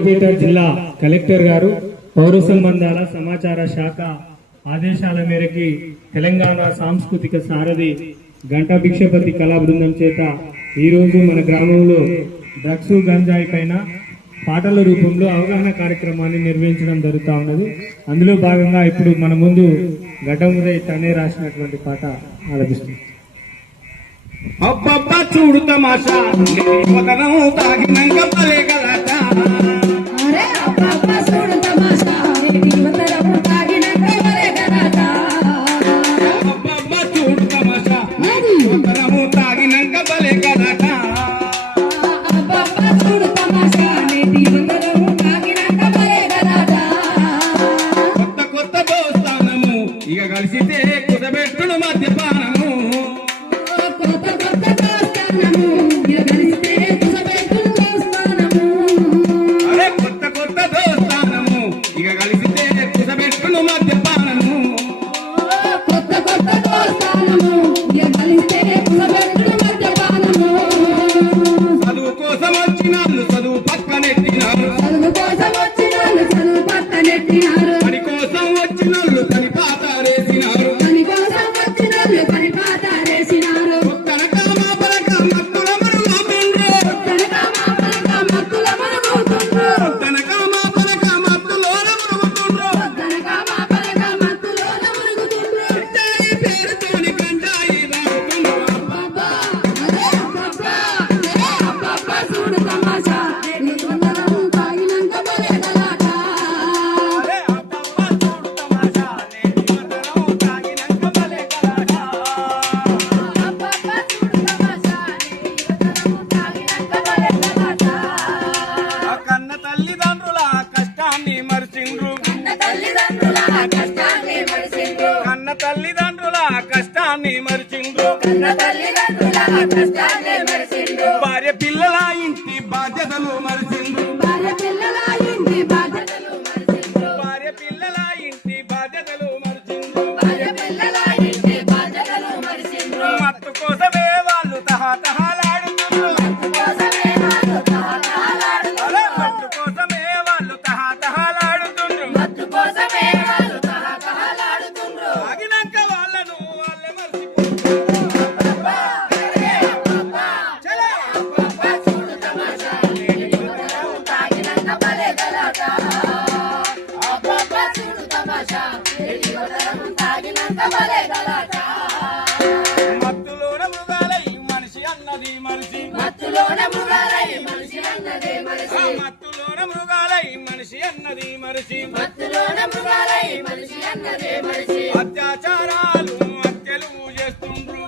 సూర్యాపేట జిల్లా కలెక్టర్ గారు పౌర సంబంధాల సమాచార శాఖ ఆదేశాల మేరకు తెలంగాణ సాంస్కృతిక సారథి గంటా భిక్షపతి కళా బృందం చేత ఈరోజు మన గ్రామంలో డ్రగ్స్ గంజాయి పైన పాటల రూపంలో అవగాహన కార్యక్రమాన్ని నిర్వహించడం జరుగుతూ ఉన్నది. అందులో భాగంగా ఇప్పుడు మన ముందు ఘటముదయ్ తనే రాసినటువంటి పాట ఆలపిస్తుంది. అబ్బబ్బా చూడు తమాషా తాగినాక పలే గలాట ఇక కలిసితే కుదబెట్టుడు మద్యపానము అరే కొత్త కొత్త దోస్తానము ఇక కలిసితే కుదబెట్టుడు మద్యపానము చదువు కోసం వచ్చినాళ్ళు చదువు పక్కనెట్టినారు పని కోసం వచ్చినోళ్ళు పని తల్లిదండ్రుల కష్టాన్ని మరిచిండ్రు భార్య పిల్లల ఇంటి బాధ్యతలు మరిచిండ్రు మత్తు కోసమే వాళ్ళు తహతహలాడుతుండ్రు మత్తు కోసమే వాళ్ళు తహతహలాడుతుండ్రు మత్తులోన మృగాలై మనిషి అన్నది మనిషి అత్యాచారాలు హత్యలు చేస్తుండ్రు